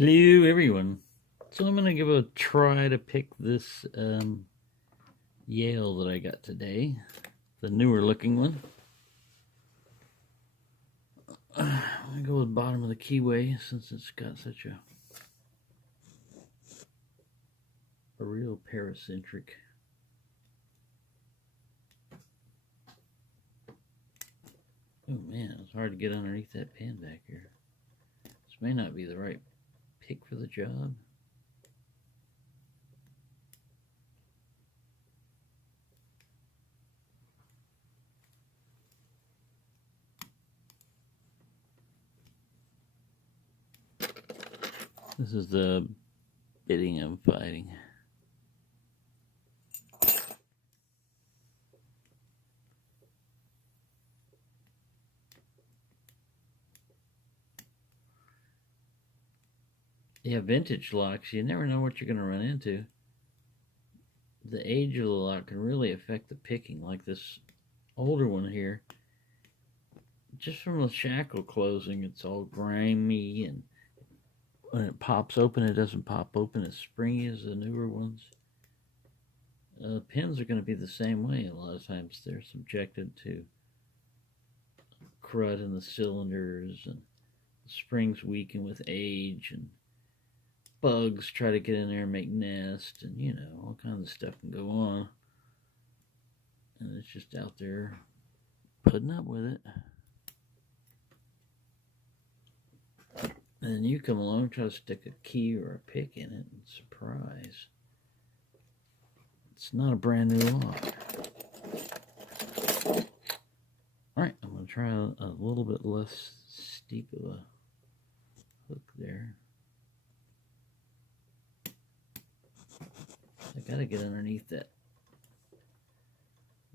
Hello everyone. So I'm going to give a try to pick this Yale that I got today. The newer looking one. I'm going to go with the bottom of the keyway since it's got such a real paracentric. Oh man, it's hard to get underneath that pin back here. This may not be the right pick for the job. This is the bidding I'm fighting. Yeah, vintage locks, you never know what you're going to run into. The age of the lock can really affect the picking, like this older one here. Just from the shackle closing, it's all grimy, and when it pops open, it doesn't pop open as springy as the newer ones. Pins are going to be the same way. A lot of times they're subjected to crud in the cylinders, and the springs weaken with age, and bugs try to get in there and make nests, and you know, all kinds of stuff can go on. And it's just out there putting up with it. And then you come along and try to stick a key or a pick in it, and surprise, it's not a brand new lock. Alright, I'm going to try a little bit less steep of a hook there. I got to get underneath that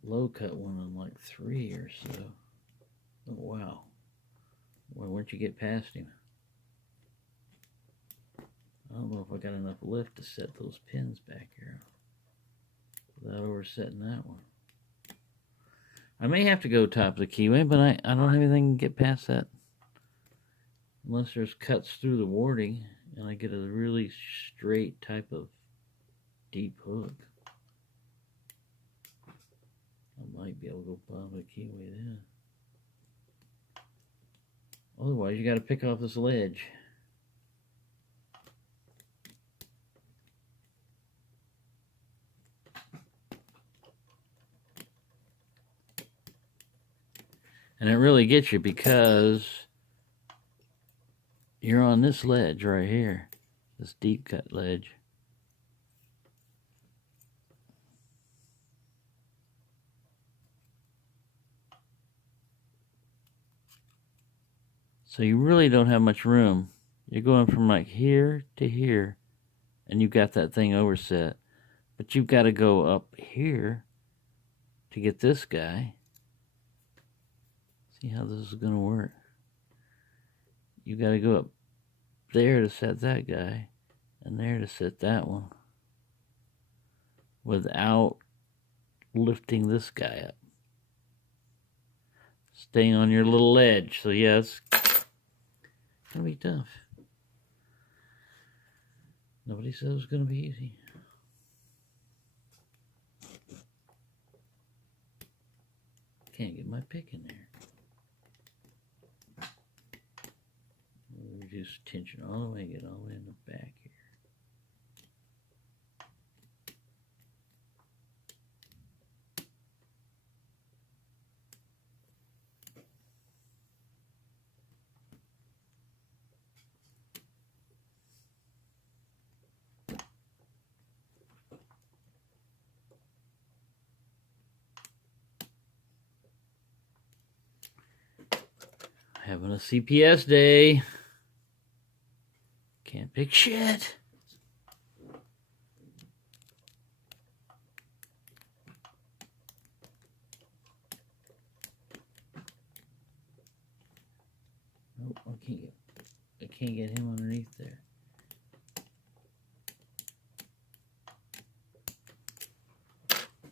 low cut one on like 3 or so. Oh wow. Well, once you get past him, I don't know if I got enough lift to set those pins back here without oversetting that one. I may have to go top of the keyway, but I don't have anything to get past that unless there's cuts through the warding and I get a really straight type of deep hook. I might be able to go bottom of the keyway then. Otherwise, you got to pick off this ledge. And it really gets you because you're on this ledge right here, this deep cut ledge. So you really don't have much room. You're going from like here to here, and you've got that thing overset. But you've got to go up here to get this guy. See how this is going to work. You got to go up there to set that guy, and there to set that one, without lifting this guy up. Staying on your little ledge. So yeah, it's going to be tough. Nobody said it was going to be easy. Can't get my pick in there. Reduce tension all the way, get all the way in the back here. Having a CPS day. Can't pick shit. Nope, I can't get him underneath there.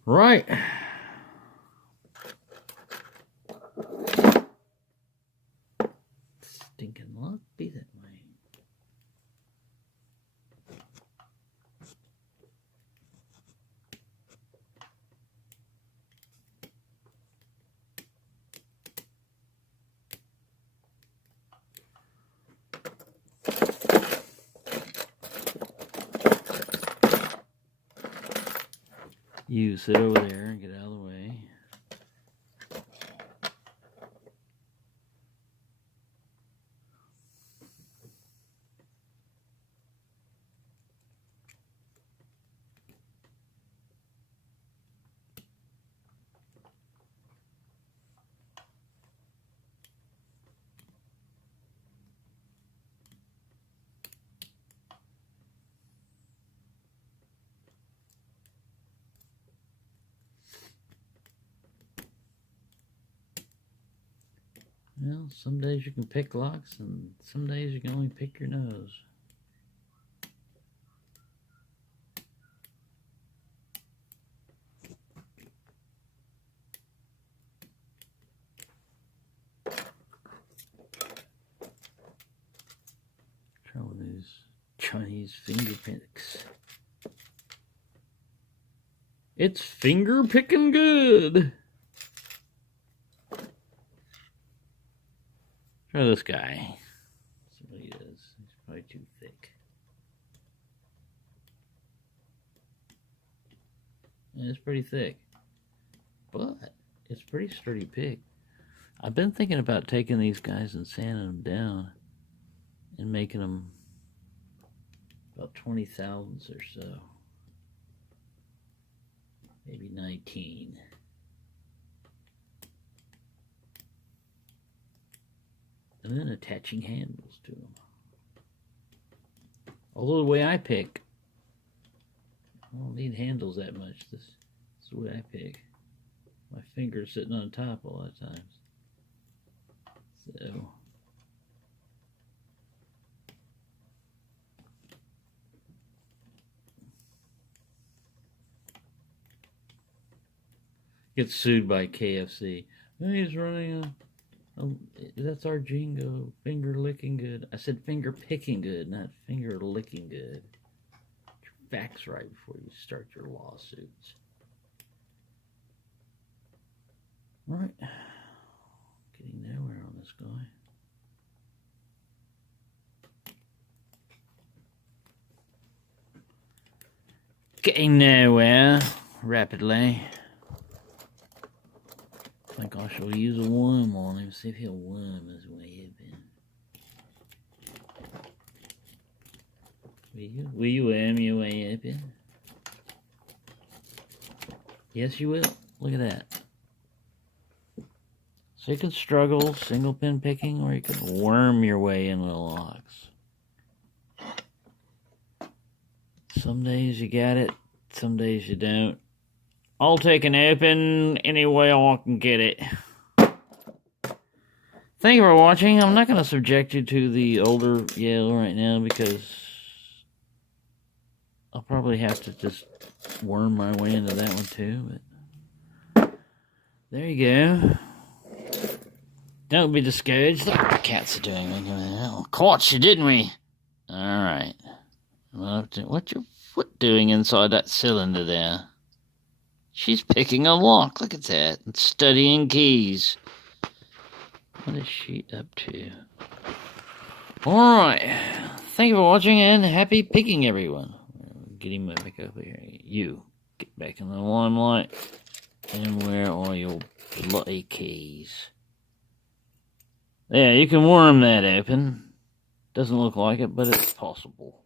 Right. Stinking luck be that way. You sit over there and get out of the way. Well, some days you can pick locks, and some days you can only pick your nose. Try one of these Chinese finger picks. It's finger picking good. Try this guy. See what he is. He's probably too thick. And it's pretty thick. But it's pretty sturdy pick. I've been thinking about taking these guys and sanding them down and making them about 20 thousandths or so. Maybe 19. And then attaching handles to them. Although the way I pick, I don't need handles that much. This is the way I pick. My finger's sitting on top a lot of times. So gets sued by KFC. He's running a that's our jingo. Finger licking good. I said finger picking good, not finger licking good. Get your facts right before you start your lawsuits. Alright. Getting nowhere on this guy. Getting nowhere rapidly. I think I shall use a worm on him, see if he'll worm his way up in. Will you worm your way up in? Yes, you will. Look at that. So you can struggle single pin picking, or you can worm your way into the locks. Some days you got it, some days you don't. I'll take an open any way I can get it. Thank you for watching. I'm not going to subject you to the older Yale right now because I'll probably have to just worm my way into that one too. But there you go. Don't be discouraged. Look what the cats are doing. Well, caught you, didn't we? Alright. What's your foot doing inside that cylinder there? She's picking a lock. Look at that. And studying keys. What is she up to? Alright. Thank you for watching and happy picking, everyone. Get him back up here. You. Get back in the limelight. And where are your bloody keys? Yeah, you can worm that open. Doesn't look like it, but it's possible.